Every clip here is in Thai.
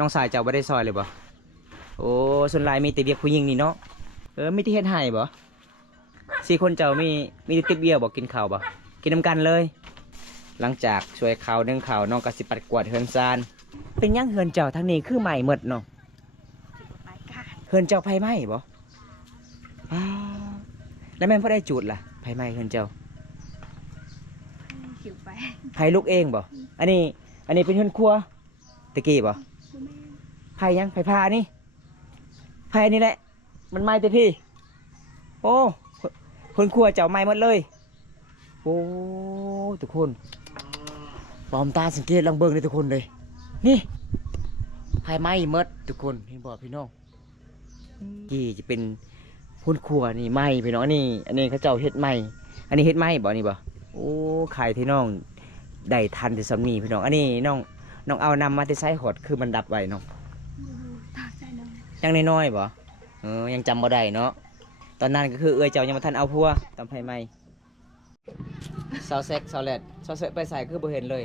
น้องสายเจ้าบ่ได้ซอยเลยบ่โอ้ส่วนหลายมีแต่เบียกผู้หญิงนี่เนาะมีที่เฮ็ดให้บ่4 คนเจ้ามีแต่ติบเบียบ่กินข้าวบ่กินน้ำกันเลย หลังจากช่วยเขานึ่งข้าวน้องก็สิปัดกวาดเฮือนซานเป็นยังเฮือนเจ้าทางนี้คือใหม่หมดเนาะเฮือนเจ้าไผไหม้บ่อ้าวแล้วแม่นบ่ได้จูดล่ะไผไหม้เฮือนเจ้าขิวไปไผลูกเองบ่อันนี้เป็นเฮือนครัวตะกี้บ่ไผยังไผพานี่ไผนี่แหละมันไหม้แต่พี่โอ้เฮือนครัวเจ้าไหม้หมดเลยโอ้ทุกคนปลอมตาสังเกตลองเบิ่งเลยทุกคนเลยนี่ไฟไหม้หมดทุกคนเห็นบ่พี่น้องที่จะเป็นพุ่นครัวนี่ไหม้พี่น้องอันนี้เขาเจ้าเฮ็ดไหม้อันนี้เฮ็ดไหม้บ่นี่บ่โอ้ไข่ที่น้องได้ทันแต่สำนีพี่น้องอันนี้น้องเอานำมาที่ไซหดคือมันดับไว้น้องยังน้อยๆบ่ยังจำบ่ได้เนาะตอนนั้นก็คือเจ้ายังมาทันเอาพัวตอนไฟไหม้ซาวเซ็กซาวเลดซาวเซ็กไปใส่คือบ่เห็นเลย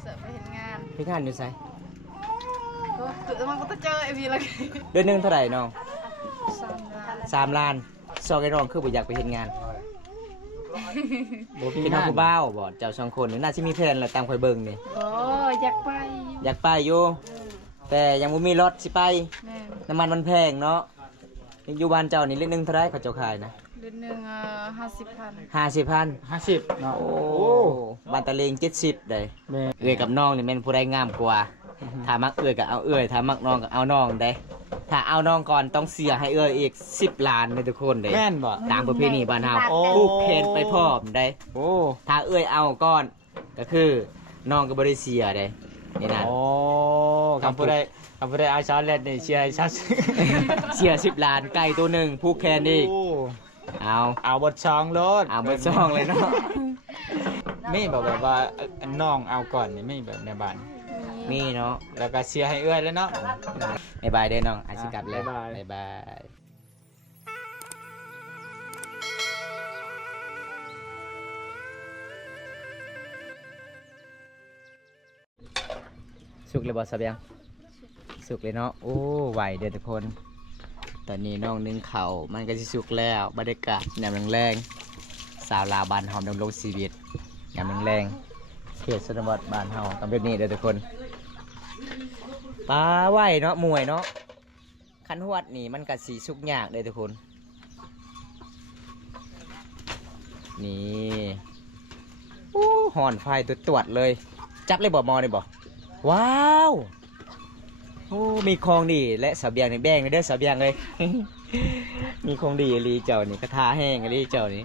เสิร์ฟไปเห็นงาน พี่งานอยู่ไสจุดมันก็ต้องเจอไอ้พี่เลยเดือนนึงเท่าไหร่น้อง3 ล้าน3 ล้านซอกไอ้น้องคือบ่อยากไปเห็นงานพี่น้องผู้บ่าวบ่เจ้า2 คนนี่น่าสิมีแผนแหละตามข่อยเบิ่งนี่โอ้อยากไปอยู่แต่ยังบ่มีรถสิไปแม่ น้ำมันแพงเนาะอยู่บ้านเจ้านี่ลิตรนึงเท่าไหร่เขาเจ้าขายนะเดือนหนึ่ง50,000 50,000เนาะโอ้บ้านตะเลง70ได้เอื้อยกับน้องนี่แม่นผู้ใดงามกว่าถ้ามักเอื้อยก็เอาเอื้อยถ้ามักน้องก็เอาน้องได้ถ้าเอาน้องก่อนต้องเสียให้เอื้อยอีก10 ล้านเลยทุกคนเด้แม่นบ่ตามประเพณีบ้านเฮาผูกแขนไปพร้อมได้โอ้ถ้าเอื้อยเอาก่อนก็คือน้องก็บ่ได้เสียได้นี่นั่นโอ้คำพูดได้เอาช้อนเล็ดนี่เชียร์ชัด เสีย10 ล้านไก่ตัวหนึ่งผูกแขนอีกเอาบทช่องรถเอาบทช่องเลยเนาะ ไม่แบบว่าน้องเอาก่อนนี่ไม่แบบในบ้านมีเนาะแล้วก็เชียร์ให้เอื้อยแล้วเนาะบ๊ายบายเด้อน้องอาชิกลับแล้วบ๊ายบายสุกเลยบอสเบียงสุกเลยเนาะโอ้ไหวเด้อทุกคนตอนนี้น้องนึ่งเข่ามันก็จะสุกแล้วบรรยากาศยามแรงๆสาวลาวบ้านหอมดำรงชีวิตยามแรงๆเขตชนบทบ้านเฮาทำแบบนี้เด้อทุกคนปลาไหวเนาะมวยเนาะคันหวดนี่มันก็สีสุกยากเลยทุกคนนี่โอ้หอนไฟตรวจเลยจับเลยบ่มอเลยบ่ว้าวโอ้มีของดีและเสบียงในแบงเลยเด้อเสบียงเลย มีของดีรีเจ้านี่กระทาแห้งรีเจ้านี่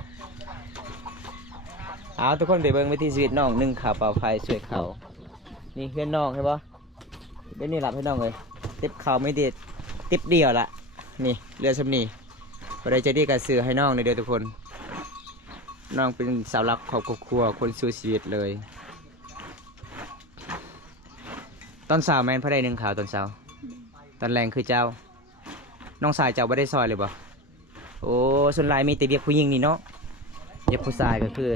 เอาทุกคนไปเบิ่งวิถีชีวิตน้องนึ่งข้าวเปล่าไฟช่วยเขานี่เพื่อนน้องใช่ปะเดี๋ยวนี้หลับให้น้องเลยติ๊บข้าวไม่เด็ดติ๊บเดียวละนี่เรือชำนีพอได้จะดีกับสื่อให้น้องในเด้อทุกคนน้องเป็นสาวรักครอบครัวคนสู้ชีวิตเลยตอนสาวแมนพอได้นึ่งข้าวตอนเช้าตอนแรงคือเจ้าน้องสายเจ้าไม่ได้ซอยเลยบ่โอ้ส่วนหลายมีแต่เบียกผู้หญิงนี่เนาะเบียกผู้ชายก็คือ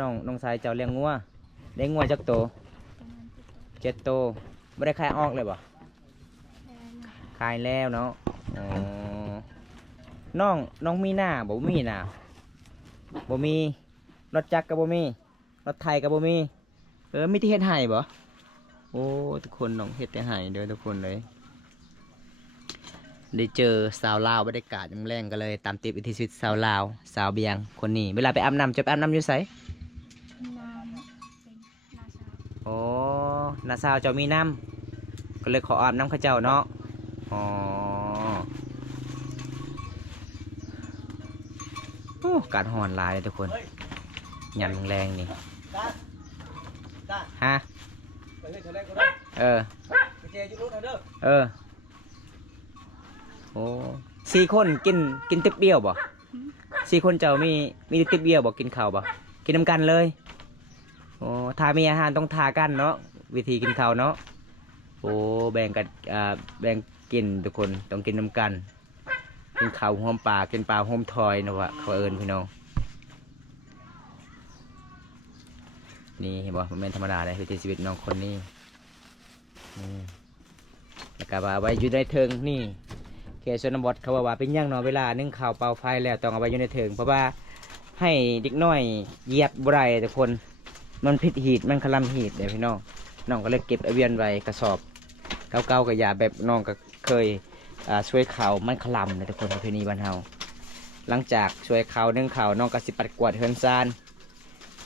น้องสายเจ้าเลี้ยงงัวได้งัวจักโต7 โตไม่ได้ขายออกเลยบ่ขายแล้วเนาะน้องมีหน้าบ่มีหน้าบ่มีรถจักรก็บ่มีรถไถก็บ่มีมีที่เฮ็ดให้บ่โอ้ทุกคนน้องเฮ็ดแต่ให้เด้อทุกคนเลยได้เจอสาวลาวบรรยากาศยังแรงกันเลยตามติดวิถีชีวิตสาวลาวสาวเบียงคนนี้เวลาไปอาบน้ำจะไปอาบน้ำอยู่ไสโอ้น้าสาวเจ้ามีน้ำก็เลยขออาบน้ำข้าเจ้าเนาะอ๋อโอ้การหอนลายเลยทุกคนยันแรงนี่ฮะโอ้4 คนกินติ๊บเบี้ยวบ่4 คนเจ้ามีติ๊บเบี้ยวบ่กินข้าวบ่กินน้ำกันเลยโอ้ถ้ามีอาหารต้องทากันเนาะวิธีกินข้าวเนาะโอ้แบ่งกันแบ่งกินทุกคนต้องกินน้ำกันกินข้าวหอมปลากินปลาหอมทอยนะวะเขาเอิญพี่น้องนี่เห็นบ่มันเป็นธรรมดาเลยวิถีชีวิตน้องคนนี้ กับว่าไว้อยู่ในเทิงนี่เขตชนบทเขาว่าเป็นย่างเนาะเวลานึ่งข้าวเป่าไฟแล้วต้องเอาไว้อยู่ในเทิงเพราะว่าให้เด็กน้อยเหยียบบ่ได้ทุกคนมันพิษหีดมันคลำหีดเดี๋ยวพี่น้องก็เลยเก็บเอาเวียนไว้กระสอบเก่าๆกับยาแบบน้องก็เคยช่วยเขามันคลำเลยทุกคนประเพณีบ้านเฮาหลังจากช่วยเขานึ่งข้าวน้องก็สิปัดกวาดเฮือนซาน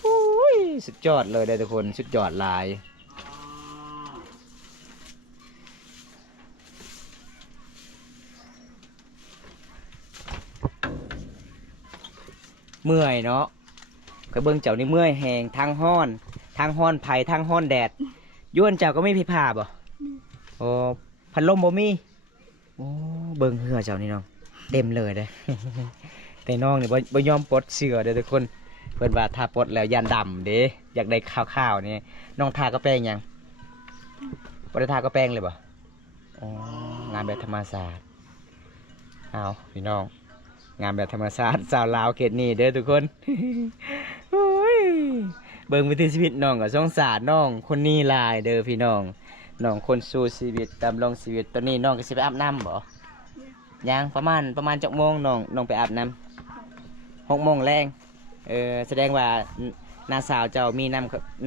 โอ้ยสุดยอดเลยเด้อทุกคนสุดยอดหลายเมื่อยเนาะก็เบิ่งเจ้านี่เมื่อยแหงทางห้อนไผ่ทางห้อนแดดย้วนเจ้าก็ไม่พิพาบ่โอ้พัดลมบ่มีโอ้เบิ่งเหือเจ้านี่น้องเต็มเลยเด้ แต่น้องนี่บ่ยอมปลดเสื้อเด้อทุกคนเพิ่นว่าถ้าปลดแล้วยันดำเด้อยากได้ขาวๆนี่น้องทากระแป้งยังบ่ได้ทากระแป้งเลยบ่อ๋องานแบบธรรมศาสตร์เอาพี่น้องงานแบบธรรมศาสตร์สาวลาวเขตนี้เด้อทุกคน โอ้ยเบิ่งวิถีชีวิตน้องก็สงสารน้องคนนี้หลายเด้อพี่น้องน้องคนสู้ชีวิตดำรงชีวิตตอนนี้น้องก็สิไปอาบน้ำบ่ยังประมาณจักโมงน้องไปอาบน้ำ6 โมงแรงแสดงว่าน้าสาวเจ้ามีน้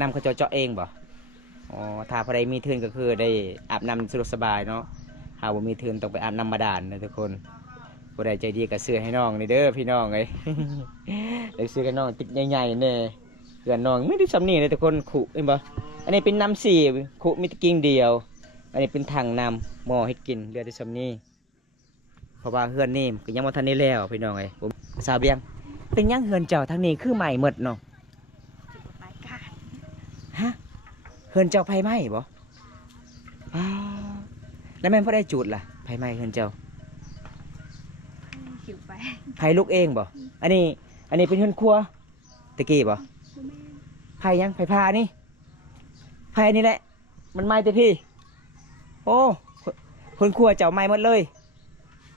ำเขาเจาะเองบ่อ๋อถ้าพอได้มีทุนก็คือได้อาบน้ำสะดวกสบายเนาะหากว่ามีทุนต้องไปอาบน้ำบาดาลนะทุกคนผู้ใดใจดีก็ซื้อให้น้องนี่เด้อพี่น้องเอ้ย ได้ซื้อให้น้องติ๊กใหญ่ๆเนี่ยเพื่อนน้องไม่ได้สำนีเลยทุกคนขุเห็นบ่อันนี้เป็นน้ำสี่ขุมีตะกิ้งเดียวอันนี้เป็นถังน้ำหม้อให้กินเรือได้สำนีเพราะว่าเฮือนนี่ก็ยังบ่ทันได้แล้วพี่น้องเอ้ยผมสาวเบียงเป็นยังเฮือนเจ้าทางนี้คือใหม่หมดเนาะฮะเฮือนเจ้าไฟไหม้บ่อ้าวแล้วแม่นพอได้จุดล่ะไฟไหม้เฮือนเจ้าไผ่ลูกเองบ่อันนี้เป็นเฮือนครัวตะกี้บ่ไผ่ยังไผ่พานี่ไผ่นี่แหละมันไหม้แต่พี่โอ้เฮือนครัวเจ้าไหม้หมดเลย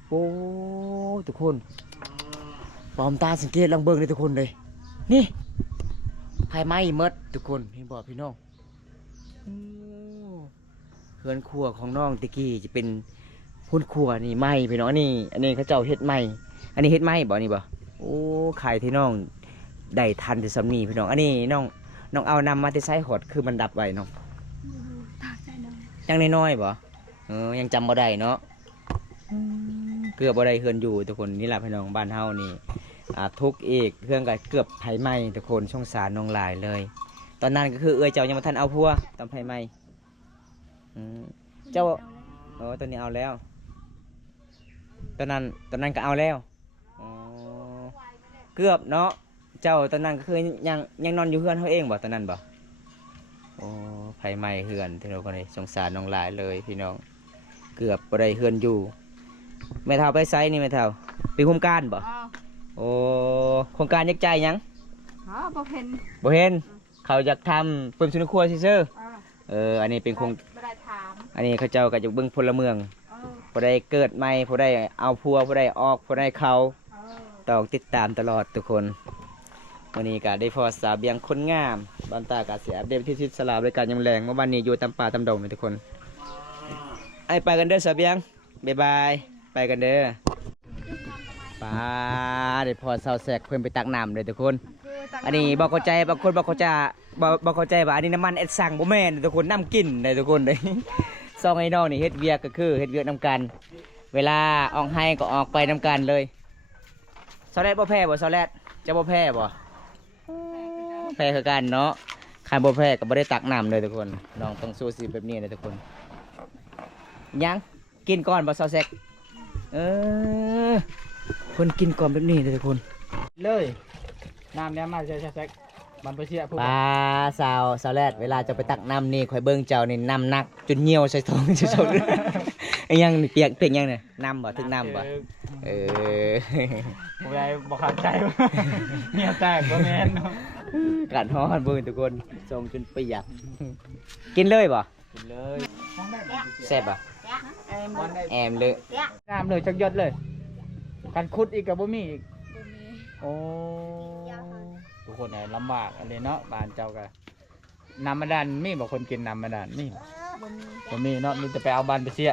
โอ้ทุกคนปลอมตาสังเกตลองเบิ่งเลยทุกคนเลยนี่ไผ่ไหม้หมดทุกคนเห็นบ่พี่น้องเฮือนครัวของน้องตะกี้จะเป็นหุ้นครัวนี่ไหม้พี่น้องอันนี้เขาเจ้าเฮ็ดไหม้อันนี้เฮ็ดไหม้บ่นี่บ่โอ้ขายที่น้องได้ทันแต่สำนีพี่น้องอันนี้น้องเอานำมาที่ไซหดคือมันดับไว้น้องยังน้อยๆบ่ยังจำบ่ได้เนาะเกือบบ่ได้เฮือนอยู่ทุกคนนี่แหละพี่น้องบ้านเฮานี่ทุกข์อีกเรื่องก็เกือบไผไหม้ทุกคนสงสารน้องหลายเลยตอนนั้นก็คือเจ้ายังบ่ทันเอาพัวตอนไผไหม้เจ้าตอนนี้เอาแล้วตอนนั้นก็เอาแล้วเกือบเนาะเจ้าตอนนั้นก็คือยังนอนอยู่เฮือนเขาเองบ่ตอนนั้นบ่โอ้ไฟไหม้เฮือนที่เราคนนี้สงสารน้องหลายเลยพี่น้องเกือบบ่ได้เฮือนอยู่แม่เฒ่าไปไสนี่แม่เฒ่าเป็นโครงการบ่โอ้โครงการยักใจยังบ่เห็นเขาอยากทำเป็นสุนทรครัวซื่ออันนี้เป็นโครงอันนี้เขาเจ้าก็จะเบิ่งพลเมืองผู้ใดเกิดใหม่ผู้ใดเอาพัวผู้ใดออกผู้ใดเขาต้องติดตามตลอดทุกคนวันนี้ก็ได้พอสาวเบียงคนงามบ้านตากาเสียอัปเดตที่ทิศสลาบรายการยำแรงเมื่อวันนี้อยู่ตามป่าตามดงเลยทุกคนไอไปกันเด้อสาวเบียงบ๊ายบายไปกันเด้อป้าได้พอสาวแสกเพิ่มไปตักน้ำเลยทุกคนอันนี้บอกเข้าใจบางคนบอกเข้าใจว่าอันนี้น้ำมันเอ็ดสั่งบ่แม่นทุกคนน้ำกินเลยทุกคนเลยซองไอ้น้องนี่เฮ็ดเวียกก็คือเฮ็ดเวียกน้ำกันเวลาออกให้ก็ออกไปน้ำกันเลยซอแรดบ่แพ้บ่ซอแรดจะบ่แพ้บ่แพ้คือกันเนาะใครบ่แพ้ก็บ่ได้ตักน้ำเลยทุกคนน้องต้องสู้ชีวิตแบบนี้เลยทุกคนยังกินก่อนบ่ซอแซกคนกินก่อนแบบนี้เลยทุกคนเลยน้ำเนี่ยมาใช่แซกมันไปเชี่ยปลาสาวแรดเวลาจะไปตักน้ำนี่คอยเบิ้งเจ้านี่น้ำหนักจนเหี่ยวใส่ท้องใส่ท้องไอ้ยังเปียกยังเนี่ยน้ำบ่ถึงน้ำบ่ผมได้บอกขัดใจว่าเนี่ยแตกก็แม่นกัดฮ้อนเบิ้งทุกคนทรงจนเปียกกินเลยบ่กินเลยแซ่บบ่แอมเลยน้ำเลยชักยศเลยการคุดอีกกับบ่มีอีกโอ้ทุกคนเนี่ยลำบากอะไรเนาะบ้านเจ้ากันน้ำมันดันมีบอกคนกินน้ำมันดันมีบ่มีเนาะมีแต่ไปเอาบ้านไปเสีย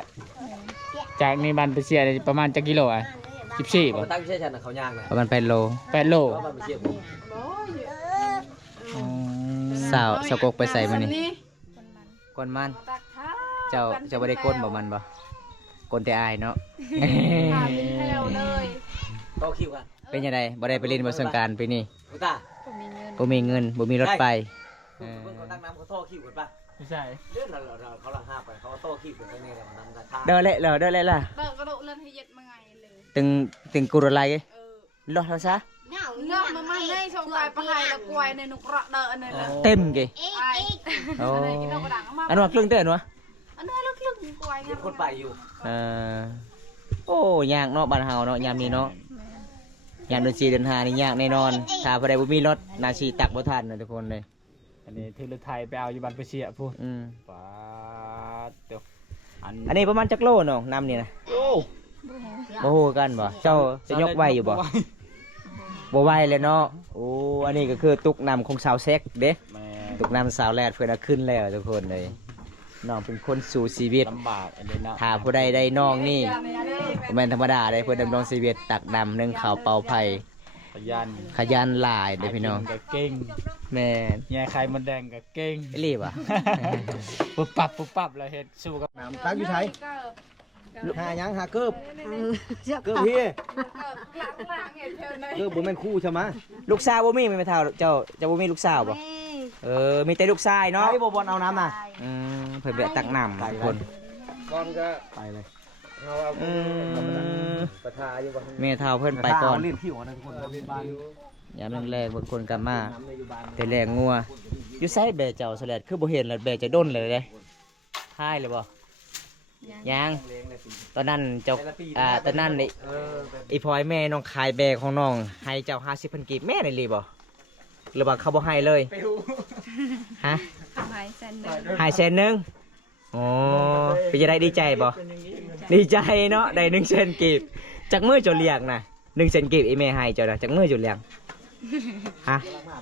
จากนี่บ้านไปเสียนี่ประมาณจักกิโลอ่ะ14บ่ ตั้งใช่ฉันเขาย่างนะ ประมาณ8 โล 8 โล เขาไปเชี่ยวผม อ๋อ สาวกกไปใส่มานี่ นี่ ก้นมัน ตักเท้า เจ้าบ่ได้ก้นบ่มันบ่ก้นแต่อายเนาะ ผ่านเป็นแถวเลย ก็คิวกัน เป็นยังไงบ่ได้ไปเล่นบ่สงกรานต์ปีนี้ คุณตา ผมมีเงิน บ่มีเงินบ่มีรถไป เพิ่งเขาตั้งน้ำเขาท่อคิวกันป่ะ ไม่ใช่ เรื่องเราเขาละห้าไปเขาท่อคิวกันไปเนี่ยเรานำกระทะ เด้อเละล่ะ เดินกระโดดเล่นให้เย็ดมาไงเลย ตึงกูรอะไรรถเฮาซะ เลือกมาให้ชงลายปลาไทยแล้วกล้วยในนุกระเดินนี่แหละ เต็มเก ไอ้ โอ้ อะไรกินเรากระดังมา อันว่าครึ่งเต้นวะ อันนี้เราครึ่งกล้วยไง คนไปอยู่ เออโอ้ยากเนาะบ้านเฮาเนาะยามนี้เนาะยามเดือน4เดือน5นี่ยากแน่นอนถ้าบ่ได้บ่มีรถน่าสิตักบ่ทันนะทุกคนเลย อันนี้ถือรถไทยไปเอาอยู่บ้านไปเสียพูด อืม ปาดเดี๋ยว อันนี้ประมาณจักโลเนาะน้ำนี่นะ โอ้ บ่ฮู้กันบ่เจ้าจะยกไว้อยู่บ่บ่ไหวเลยเนาะโอ้อันนี้ก็คือตุกน้ำของสาวเซ็กเด้ แม่ ตุกน้ำสาวแรดเพิ่นเอาขึ้นแล้วทุกคนเลยน้องเป็นคนสู่ชีวิต ลำบากอันนี้เนาะ ถ้าผู้ใดได้น้องนี่บ่แม่นธรรมดาเลยเพิ่นดำรงชีวิตตักดำนึ่งข้าวเป่าไผ่ ขยัน ขยันหลายเด้อพี่น้อง ก็เก่ง แม่น แง่ไข่มดแดงก็เก่ง อีหลีบ่ะ ปุ๊บปั๊บแล้วเฮ็ดสู้กับ น้ำตั้งอยู่ไทยหายังหาเกิบเกิบพี่ หลังเห็นเธอเลย เกิบบุญเป็นคู่ใช่ไหม ลูกสาวบ่มีแม่เฒ่าเจ้าบ่มีลูกสาวบ่เออมีแต่ลูกชายเนาะ ไอ้บอลเอาน้ำน่ะ เพิ่นไปตักน้ำทุกคน บอลก็ไปเลยเราเอา อืม ประทาอยู่บ้าน แม่เฒ่าเพิ่นไปก่อน เล่นผิวนะทุกคนบ้าน ยามแรงๆบางคนกลับมาแต่แรงงัวอยู่ไสแบเจ้าสแลดคือบ่เห็นแล้วแบจะด้นเลยเด้ท้ายเลยบ่ยังตอนนั้นเจ้าตอนนั้นนี่อีพลอยแม่น้องขายแบของน้องให้เจ้า50,000กีบแม่ได้เลยบ่หรือว่าเขาบ่ให้เลยฮะ หายเส้นหนึ่ง ให้แสนหนึงอ๋อเป็นจะได้ดีใจบ่ดีใจเนาะได้100,000กีบจักมื้อเจ้าเลี้ยงน่ะ100,000กีบอีแม่ให้เจ้าน่ะจักมื้อเจ้าเลี้ยงฮะ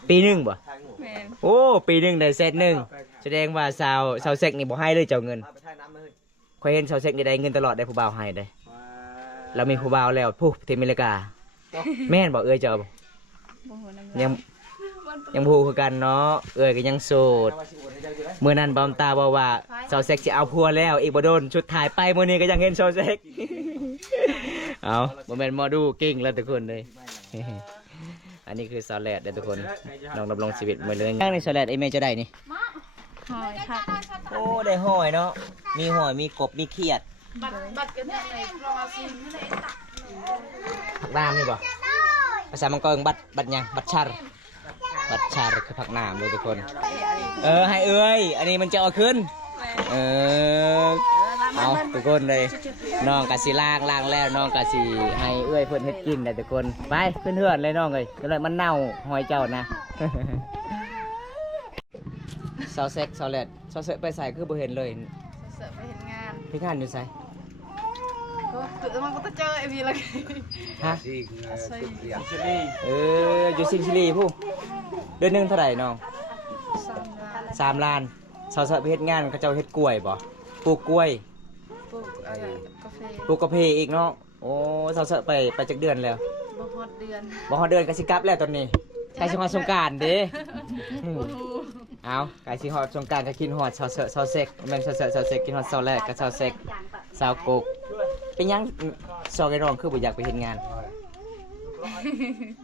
ปีหนึงบ่ แมน โอ้ปีหนึงได้100,000แสดงว่าสาวเซ็กนี่บ่ให้เลยเจ้าเงิน ไปใช้น้ำเลย ข่อยเห็นสาวเซ็กนี่ได้เงินตลอดได้ผู้บ่าวให้ได้เรามีผู้บ่าวแล้วผู้ที่อเมริกาแม่นบ่เอ้ยเจ้าบ่ บ่หัวน้ำ ยังผู้คือกันเนาะเอ้ยก็ยังโสดมื้อนั้นบอมตาบอกว่าสาวเซ็กสิเอาผัวแล้วอีกบ่โดนชุดถ่ายไปมื้อนี้ก็ยังเห็นสาวเซ็ก เอาบ่แม่นหมอดูเก่งแล้วทุกคนเลย อันนี้คือสาวแลดเด้อทุกคนน้องดำรงชีวิตมาเลยย่างในสาวแลดไอ้แม่จะได้นี่ หอยค่ะ โอ้ได้หอยเนาะมีหอยมีกบมีเขียด บัตรกันเนี่ยในรอซิมนี่แหละ ผักน้ำนี่บ่ภาษามังกรบัดหยังบัดชาร์คือผักน้ำเลยทุกคนให้เอ้ยอันนี้มันจะเอาขึ้นเอาทุกคนเลยน้องกะสิล้างแล้วน้องกะสิให้เอ้ยเพิ่นเฮ็ดกินได้ทุกคนไปเพื่อนๆเลยน้องเอ้ยก็เลยมันเน่าหอยเจ้านะ ซาวเซ็กซาวแลดซาวเซ็กไปใส่คือบ่เห็นเลย เสิร์ฟไปเห็นงาน พี่งานอยู่ไส คือมันก็จะเจอไอ้พี่เลย ฮะ ที่คือสุดเสีย ชิลี่ อยู่ซินซิลีผู้เดือนหนึงเท่าไหร่น้อง 3 ล้าน 3 ล้านซาวเซ็กไปเฮ็ดงานเขาเจ้าเฮ็ดกล้วยบ่ปลูกกล้วย ปลูกอะไรกาแฟ ปลูกกาแฟอีกเนาะโอ้ซาวเซ็กไปจักเดือนแล้ว บ่ฮอดเดือน บ่ฮอดเดือนก็สิกลับแล้วตอนนี้ใกล้สิฮอดสงกรานต์เด้ เอาไก่สิฮอดสงกรารก็กินฮอดซาวเซ็กแม่นซาวเซ็กกินฮอดซาวแรกก็ซาวเซ็กซาวกกเป็นหยังซอกไอ้น้องคือบ่อยากไปเฮ็ดงาน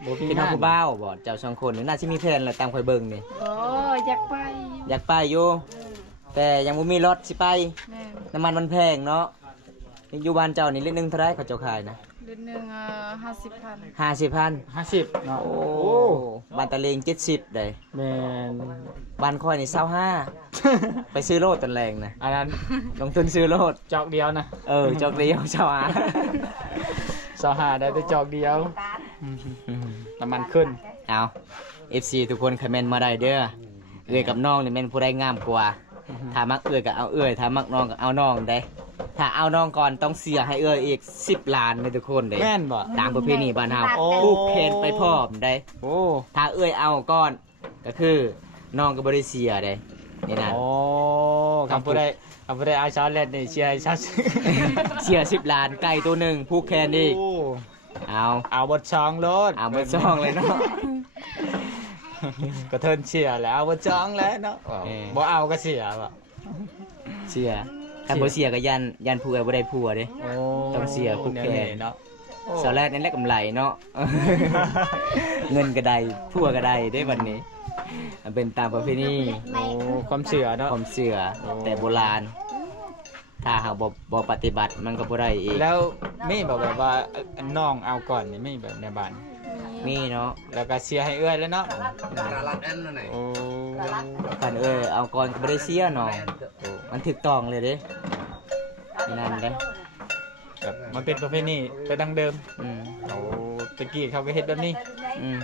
บ่ เป็นน้องผู้บ่าวบ่เจ้าสองคนนี่น่าสิมีแผนแล้วตามข่อยเบิ่งนี่ โอ้อยากไป อยากไปอยู่แต่ยังบ่มีรถสิไป แม่ น้ำมันแพงเนาะอยู่บ้านเจ้านี่ลิตรหนึงเท่าไหร่เขาเจ้าขายนะ เดือนหนึ่ง50,000 50,000 50เนาะ โอ้บ้านตะเลง70ได้ แม่น บ้านข่อยนี่25ไปซื้อโลดตอนแรงนะ อันนั้น ลงทุนซื้อโลด จอกเดียวนะ จอกเดียวเจ้าอา สหาได้แต่จอกเดียวน้ำมันขึ้น เอา FC ทุกคนคอมเมนต์มาได้เด้อเอื้อยกับน้องนี่แม่นผู้ใดงามกว่าถ้ามักเอื้อยก็เอาเอื้อยถ้ามักน้องก็เอาน้องได้ถ้าเอาน้องก่อนต้องเสียให้เอื้อยอีก10 ล้านเลยทุกคนเด้ แม่นบ่ ตามประเพณีบ้านเฮา โอ้ ผูกแขนไปพร้อมได้ โอ้ ถ้าเอื้อยเอาก่อนก็คือน้องก็บ่ได้เสียเด้นี่นะ โอ้ โอ้ โอ้ เอาน้องก็บ่ได้เสียได้ โอ้ โอ้ เอาน้องก็บ่ได้เสียได้ โอ้ นี่นะ คำพูดได้อาชาเล่นนี่เชียร์ให้ชัด เสีย10 ล้านไก่ตัวหนึ่งผูกแขนอีกเอา บทช่องรถ เอามาซ่องเลยเนาะ ก็เทินเชียร์แล้วเอาบทช่องแล้วเนาะบ่เอาก็เสียว่ะ เสียคันบ่เสียก็ยันผัวบ่ได้ผัวเด้ ต้องเสียผูกแขน เนาะ สาวแรกนั่นแหละกำไรเนาะ เงินก็ได้ผัวก็ได้ได้วันนี้มันเป็นตามประเพณี โอ้ความเชื่อเนาะ ความเชื่อแต่โบราณ ถ้าหากบ่ปฏิบัติมันก็บ่ได้อีก แล้วไม่แบบว่าน้องเอาก่อนนี่ไม่แบบในบ้าน มีเนาะ แล้วก็เชียร์ให้เอื้อยแล้วเนาะโอ้ กันเอาก่อนก็บ่ได้เสียเนาะมันถูกต้องเลยเด้นั่นเด้ แบบมันเป็นประเพณีแต่ดั้งเดิม อืม โอ้ตะกี้เขาก็เฮ็ดแบบนี้ อืม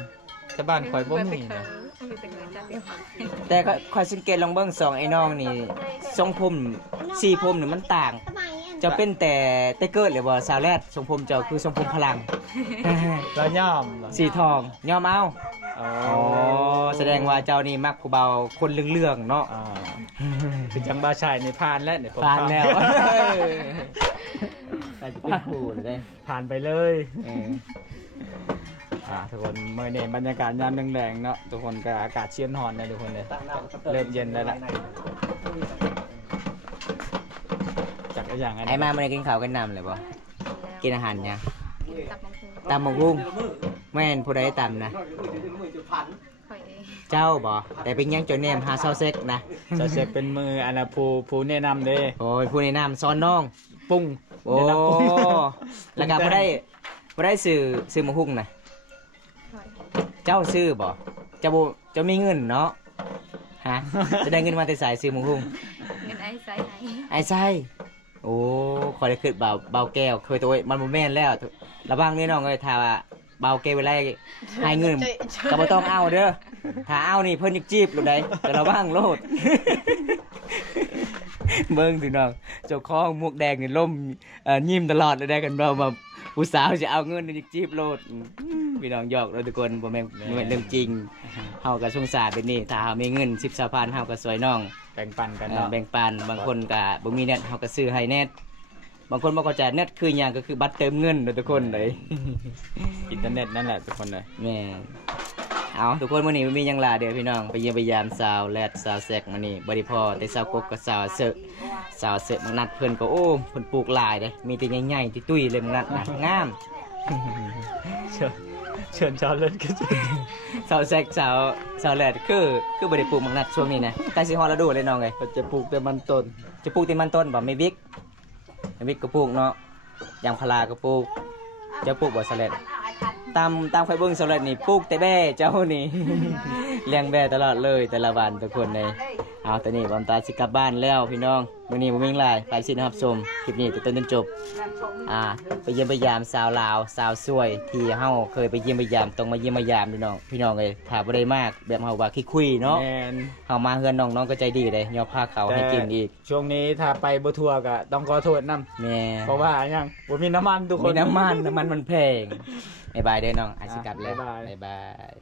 แต่บ้านข่อยบ่มีนะ แต่ก็ค่อยสังเกตลองเบิ่ง2ไอ้น้องนี่ทรงผมสีผมนี่มันต่าง จะเป็นแต่เกิดเลยบ่สาวแรดทรงผมเจ้าคือทรงผมพลัง แล้วย่อม สีทองยอมเอา อ๋อ อ๋อแสดงว่าเจ้านี่มักผู้เบาคนเรื่องๆเนาะ อ่าเป็นจังบาชายในผ่านแล้วเนี่ยผม ผ่านแล้วไปเป็นผู้เลยได้ ผ่านไปเลย เออ ทุกคนเมื่อนี้บรรยากาศยามแดงๆเนาะทุกคนก็อากาศเชียนหอนเลยทุกคนเลยเริ่มเย็นแล้วล่ะจากอย่าง ไอ้มาไม่ได้กินข้าวกันน้ำเลยบ่กินอาหารยัง ตับมังคุดตำมะกุ้งแม่นผู้ใดตำนะ ข่อยเอง เจ้าบ่แต่เป็นยังจนแนมหาเซาเซ็กนะ จะเสร็จเป็นมืออันนะผู้แนะนำเด้ โอ้ยผู้แนะนำซ้อนน้อง ปุ้ง โอ้ แล้วก็บ่ได้ซื้อมะฮุ่งนะ ข่อย เจ้าซื้อบ่เจ้ามีเงินเนาะฮะ จะได้เงินมาแต่สายซื้อมะฮุ่ง เงินไอ้ไซไหน ไอ้ไส้โอ้คอยได้ขึ้นเบาแก้วเคยตัวมันบ่แม่นแล้วระวังนี่น้องเอ้ยถ้าว่าเบาแก้วเวลาให้เงินก็บ่ต้องเอาเด้อถ้าเอานี่เพิ่นยิกจีบหรือใดแต่ระวังโลด เบิ่งสิน้องเจ้าของหมวกแดงนี่ล่มยิ้มตลอดเลยได้กันเราแบบผู้สาวสิเอาเงินยิกจีบโลดพี่น้องหยอกเราทุกคนบ่แม่นเรื่องจริงเฮาก็สงสารเป็นนี่ถ้าเฮามีเงิน10-20,000เฮาก็สวยน้อง แบ่งปันกันเนาะ แบ่งปันบางคนก็บ่มีเน็ตเขาก็ซื้อให้เน็ตบางคนบ่เข้าใจเน็ตคือหยังก็คือบัตรเติมเงินเด้อทุกคนเลย อินเทอร์เน็ตนั่นแหละทุกคนเลย แม่นเอาทุกคนมื้อนี้มีหยังล่ะเด้อพี่น้องไปเยี่ยมไปยามสาวแลดสาวแซกมื้อนี้บ่ได้พอแต่สาวกกกับสาวเสอะสาวเสอะมังนัดเพิ่นก็โอ้เพิ่นปลูกหลายเด้มีแต่ใหญ่ๆตุ้ยๆเลยมังนัดน่ะงาม เชิญชาวเล่นกัน สาวแซกสาวแลดคือบ่ได้ปลูกมังนัดช่วงนี้นะใกล้สิฮอดฤดูเลยน้องเอ้ย จะปลูกแต่มันต้น จะปลูกที่มันต้นบ่ไม่บิ๊กไม่บิ๊กก็ปลูกเนาะยางพาราก็ปลูกจะปลูกบ่สลัดตามไฟเบิ้งสลัดนี่ปลูกแต่แบ่เจ้านี่ เลี้ยงแบ่ตลอดเลยแต่ละวันทุกคนเลยเอาตอนนี้บอมตาสิกลับบ้านแล้วพี่น้องมื้อนี้บ่มีหลายไปสินะครับชมคลิปนี้แต่ต้นจนจบไปเยี่ยมไปยามสาวลาวสาวสวยที่เฮาเคยไปเยี่ยมไปยามต้องมาเยี่ยมมายามพี่น้องเอ้ยถ้าบ่ได้มากแบบเฮาว่าคุยๆเนาะ แมน เฮามาเฮือนน้องก็ใจดีเลยยอพาเขาให้กินอีก ช่วงนี้ถ้าไปบ่ทัวร์ก็ต้องขอโทษนํ แม่ เพราะว่าหยังบ่มีน้ำมันทุกคน มีน้ำมันมันแพงบ๊ายบายเด้อน้องอาสิกลับแล้ว บ๊ายบาย บ๊ายบาย